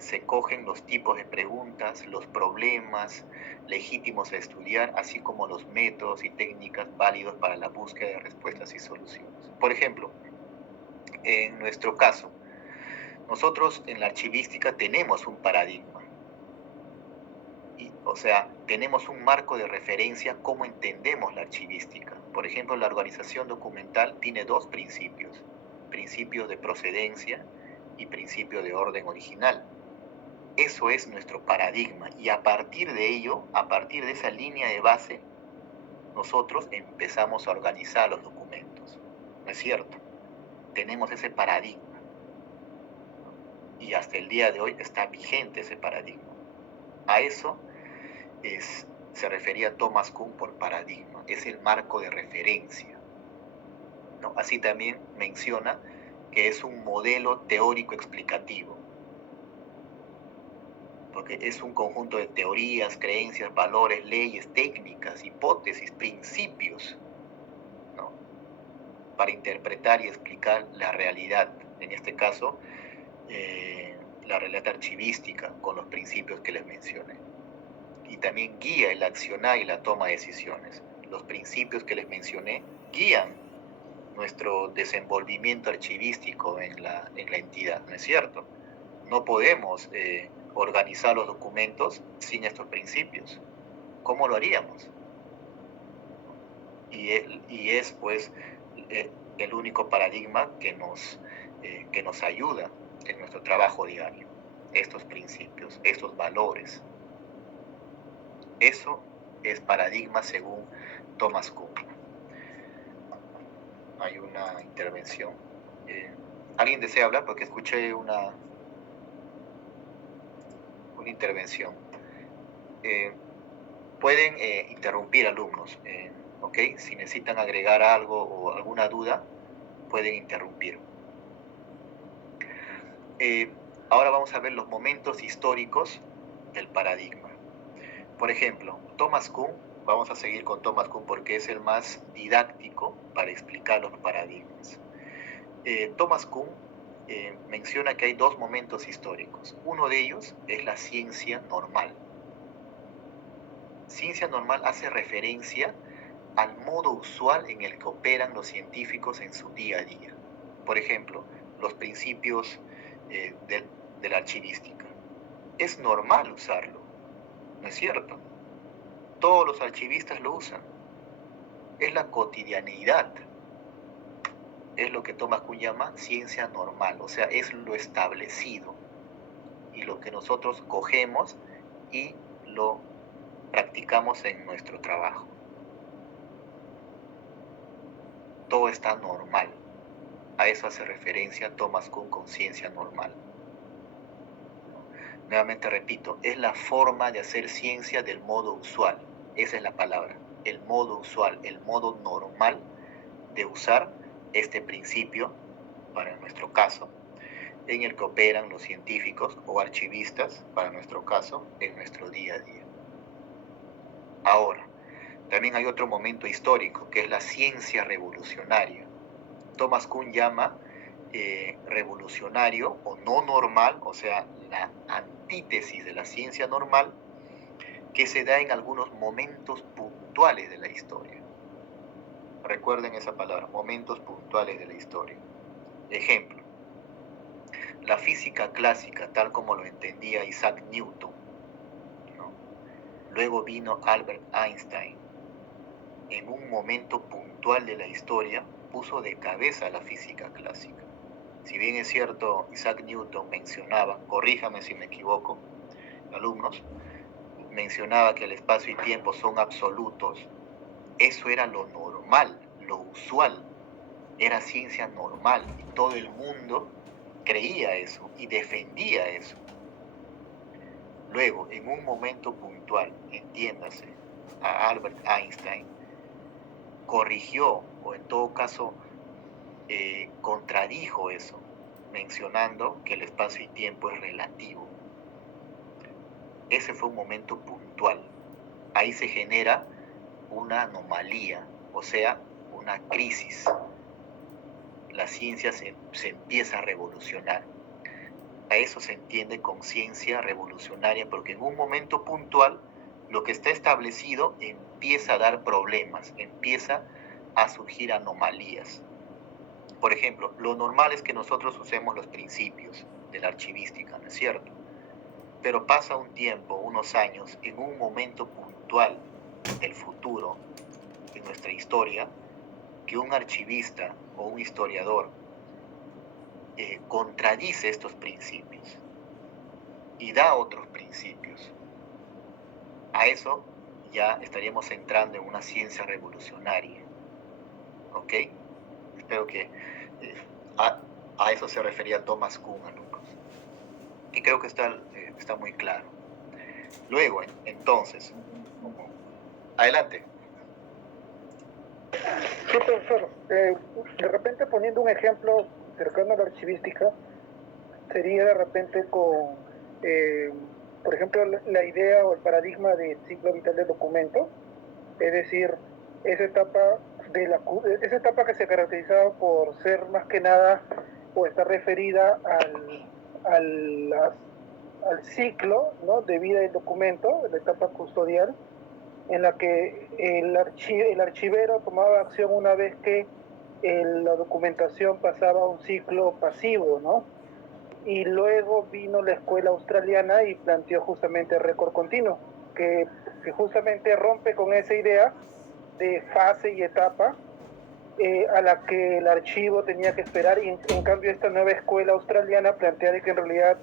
se cogen los tipos de preguntas, los problemas legítimos a estudiar, así como los métodos y técnicas válidos para la búsqueda de respuestas y soluciones. Por ejemplo, en nuestro caso, nosotros en la archivística tenemos un paradigma. O sea, tenemos un marco de referencia cómo entendemos la archivística. Por ejemplo, la organización documental tiene dos principios: principio de procedencia y principio de orden original. Eso es nuestro paradigma, y a partir de ello, a partir de esa línea de base, nosotros empezamos a organizar los documentos. ¿No es cierto? Tenemos ese paradigma. Y hasta el día de hoy está vigente ese paradigma. A eso se refería Thomas Kuhn por paradigma. Es el marco de referencia, ¿no? Así también menciona que es un modelo teórico explicativo, porque es un conjunto de teorías, creencias, valores, leyes, técnicas, hipótesis, principios, ¿no?, para interpretar y explicar la realidad, en este caso, la realidad archivística, con los principios que les mencioné. Y también guía el accionar y la toma de decisiones. Los principios que les mencioné guían nuestro desenvolvimiento archivístico en la entidad, ¿no es cierto? No podemos organizar los documentos sin estos principios. ¿Cómo lo haríamos? Y es pues el único paradigma que nos ayuda en nuestro trabajo diario. Estos principios, estos valores. Eso es paradigma según Thomas Kuhn. Hay una intervención. ¿Alguien desea hablar? Porque escuché una intervención. Pueden interrumpir, alumnos, ¿ok? Si necesitan agregar algo o alguna duda, pueden interrumpir. Ahora vamos a ver los momentos históricos del paradigma. Por ejemplo, Thomas Kuhn, vamos a seguir con Thomas Kuhn porque es el más didáctico para explicar los paradigmas. Thomas Kuhn menciona que hay dos momentos históricos. Uno de ellos es la ciencia normal. Ciencia normal hace referencia al modo usual en el que operan los científicos en su día a día. Por ejemplo, los principios de la archivística. Es normal usarlo, ¿no es cierto? Todos los archivistas lo usan. Es la cotidianeidad. Es lo que Thomas Kuhn llama ciencia normal, o sea, es lo establecido y lo que nosotros cogemos y lo practicamos en nuestro trabajo. Todo está normal. A eso hace referencia Thomas Kuhn con ciencia normal. Nuevamente repito, es la forma de hacer ciencia del modo usual. Esa es la palabra, el modo usual, el modo normal de usar este principio, para nuestro caso, en el que operan los científicos o archivistas, para nuestro caso, en nuestro día a día. Ahora, también hay otro momento histórico, que es la ciencia revolucionaria. Thomas Kuhn llama revolucionario o no normal, o sea, la antítesis de la ciencia normal, que se da en algunos momentos puntuales de la historia. Recuerden esa palabra, momentos puntuales de la historia. Ejemplo, la física clásica, tal como lo entendía Isaac Newton, ¿no? Luego vino Albert Einstein. En un momento puntual de la historia, puso de cabeza la física clásica. Si bien es cierto, Isaac Newton mencionaba, corríjame si me equivoco, alumnos, mencionaba que el espacio y tiempo son absolutos. Eso era lo normal, lo usual. era ciencia normal y todo el mundo creía eso y defendía eso. Luego, en un momento puntual, entiéndase, a Albert Einstein corrigió, o en todo caso contradijo eso, mencionando que el espacio y tiempo es relativo. Ese fue un momento puntual. Ahí se genera una anomalía, o sea, una crisis. La ciencia se empieza a revolucionar. A eso se entiende con ciencia revolucionaria, porque en un momento puntual lo que está establecido empieza a dar problemas, empieza a surgir anomalías. Por ejemplo, lo normal es que nosotros usemos los principios de la archivística, ¿no es cierto? Pero pasa un tiempo, unos años, en un momento puntual del futuro, de nuestra historia, que un archivista o un historiador contradice estos principios y da otros principios. A eso ya estaríamos entrando en una ciencia revolucionaria. ¿Ok? Espero que a eso se refería Thomas Kuhn, alumnos. Y creo que está muy claro. Luego, entonces, adelante. Sí, profesor. De repente, poniendo un ejemplo cercano a la archivística, sería de repente con, por ejemplo, la idea o el paradigma del ciclo vital del documento, es decir, esa etapa que se caracterizaba por ser más que nada o estar referida al ciclo, ¿no?, de vida del documento, la etapa custodial, en la que el archivero tomaba acción una vez que la documentación pasaba a un ciclo pasivo, ¿no? Y luego vino la escuela australiana y planteó justamente el récord continuo, que justamente rompe con esa idea de fase y etapa a la que el archivo tenía que esperar, y en cambio esta nueva escuela australiana plantea de que en realidad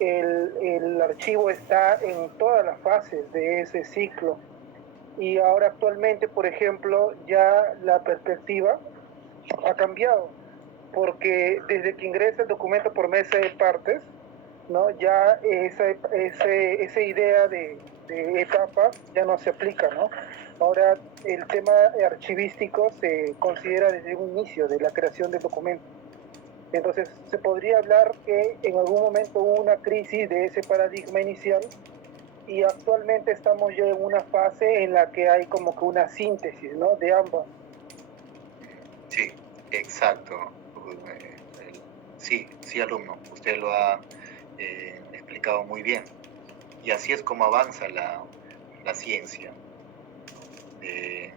el archivo está en todas las fases de ese ciclo. Y ahora actualmente, por ejemplo, ya la perspectiva ha cambiado, porque desde que ingresa el documento por mesa de partes, ¿no?, ya esa idea de etapa ya no se aplica, ¿no? Ahora el tema archivístico se considera desde un inicio de la creación del documento. Entonces se podría hablar que en algún momento hubo una crisis de ese paradigma inicial y actualmente estamos ya en una fase en la que hay como que una síntesis, ¿no?, de ambas. Sí, exacto. Sí, alumno, usted lo ha explicado muy bien. Y así es como avanza la ciencia, de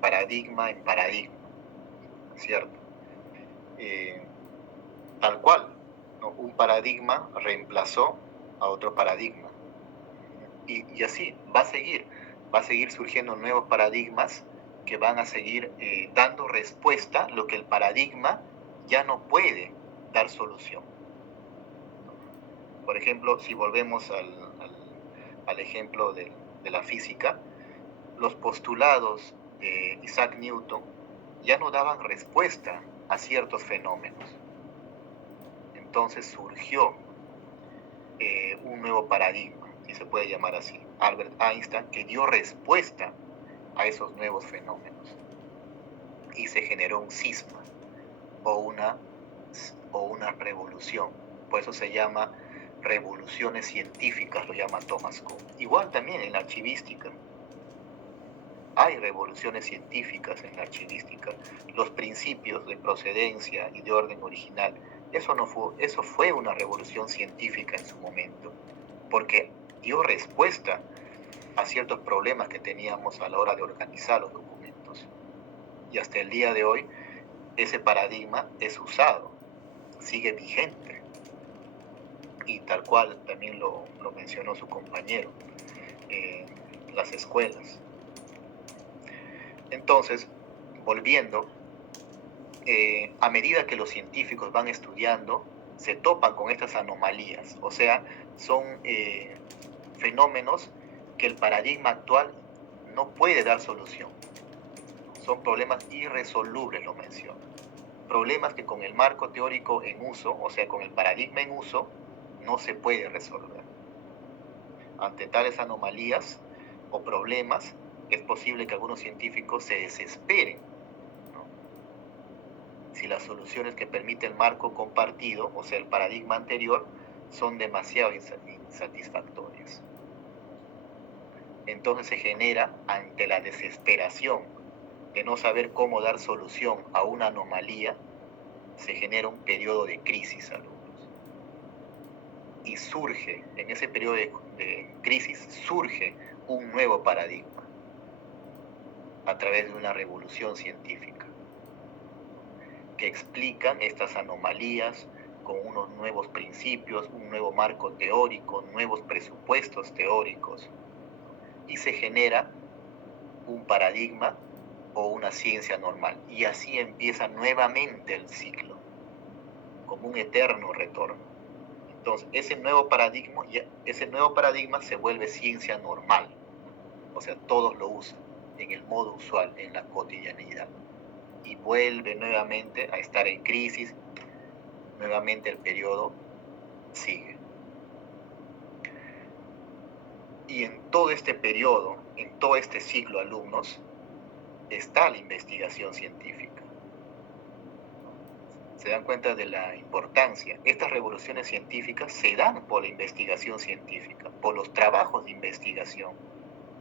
paradigma en paradigma, ¿cierto? Tal cual, ¿no? Un paradigma reemplazó a otro paradigma. Y así va a seguir surgiendo nuevos paradigmas que van a seguir dando respuesta a lo que el paradigma ya no puede dar solución. Por ejemplo, si volvemos al ejemplo de la física, los postulados de Isaac Newton ya no daban respuesta a ciertos fenómenos. Entonces surgió un nuevo paradigma, si se puede llamar así, Albert Einstein, que dio respuesta a esos nuevos fenómenos y se generó un cisma o una revolución. Por eso se llama revoluciones científicas, lo llama Thomas Kuhn. Igual también en la archivística hay revoluciones científicas en la archivística. Los principios de procedencia y de orden original, eso fue una revolución científica en su momento, porque dio respuesta a ciertos problemas que teníamos a la hora de organizar los documentos. Y hasta el día de hoy, ese paradigma es usado, sigue vigente. Y tal cual también lo mencionó su compañero, las escuelas. Entonces, volviendo, a medida que los científicos van estudiando, se topan con estas anomalías, o sea, son fenómenos que el paradigma actual no puede dar solución. son problemas irresolubles, lo menciono. Problemas que con el marco teórico en uso, o sea, con el paradigma en uso, no se puede resolver. Ante tales anomalías o problemas, es posible que algunos científicos se desesperen, ¿no? Si las soluciones que permite el marco compartido, o sea, el paradigma anterior, son demasiado insatisfactorias. Entonces se genera, ante la desesperación de no saber cómo dar solución a una anomalía, se genera un periodo de crisis, alumnos. Y surge, en ese periodo de crisis, surge un nuevo paradigma a través de una revolución científica que explican estas anomalías con unos nuevos principios, un nuevo marco teórico, nuevos presupuestos teóricos, y se genera un paradigma o una ciencia normal. Y así empieza nuevamente el ciclo, como un eterno retorno. Entonces, ese nuevo paradigma se vuelve ciencia normal. O sea, todos lo usan en el modo usual, en la cotidianidad. Y vuelve nuevamente a estar en crisis, nuevamente el periodo sigue. Y en todo este periodo, en todo este ciclo, alumnos, está la investigación científica. Se dan cuenta de la importancia. Estas revoluciones científicas se dan por la investigación científica, por los trabajos de investigación.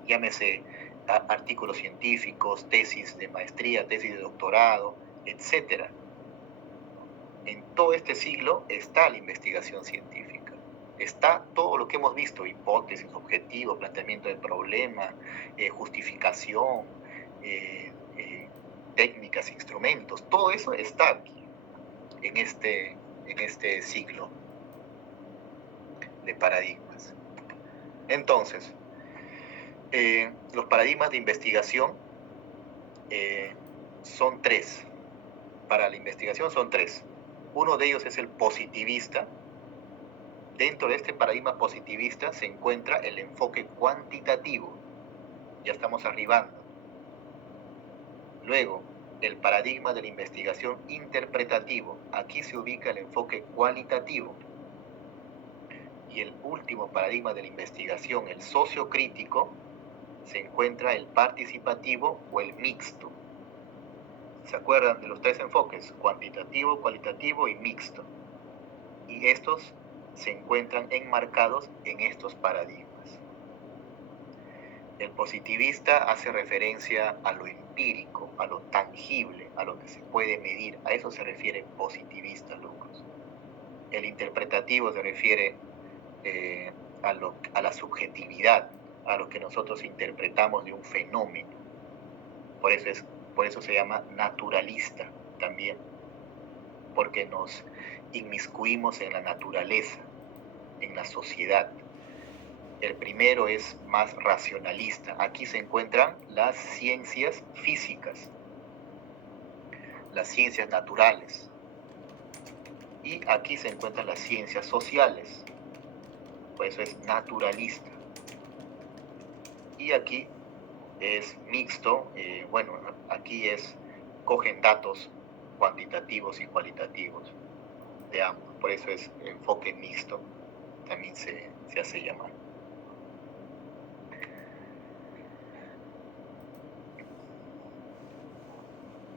Llámese artículos científicos, tesis de maestría, tesis de doctorado, etc. En todo este siglo está la investigación científica. Está todo lo que hemos visto: hipótesis, objetivo, planteamiento del problema, justificación, técnicas, instrumentos. Todo eso está aquí, en este ciclo de paradigmas. Entonces, los paradigmas de investigación son tres. Para la investigación son tres. Uno de ellos es el positivista. Dentro de este paradigma positivista se encuentra el enfoque cuantitativo. Ya estamos arribando. Luego, el paradigma de la investigación interpretativo. Aquí se ubica el enfoque cualitativo. Y el último paradigma de la investigación, el sociocrítico, se encuentra el participativo o el mixto. ¿Se acuerdan de los tres enfoques? Cuantitativo, cualitativo y mixto. Y estos se encuentran enmarcados en estos paradigmas. El positivista hace referencia a lo empírico, a lo tangible, a lo que se puede medir. A eso se refiere positivista, Lucas. El interpretativo se refiere a la subjetividad, a lo que nosotros interpretamos de un fenómeno. Por eso se llama naturalista también, porque nos inmiscuimos en la naturaleza, en la sociedad. El primero es más racionalista. Aquí se encuentran las ciencias físicas, las ciencias naturales. Y aquí se encuentran las ciencias sociales. Por eso es naturalista. Y aquí es mixto. Aquí cogen datos cuantitativos y cualitativos de ambos. Por eso es enfoque mixto. También se hace llamar.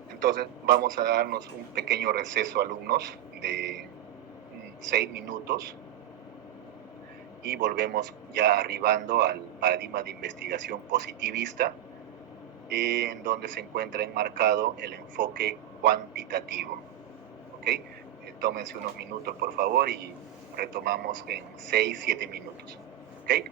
Entonces vamos a darnos un pequeño receso, alumnos, de 6 minutos y volvemos ya arribando al paradigma de investigación positivista, en donde se encuentra enmarcado el enfoque cuantitativo. ¿Okay? Tómense unos minutos, por favor, y retomamos en 6-7 minutos. ¿Okay?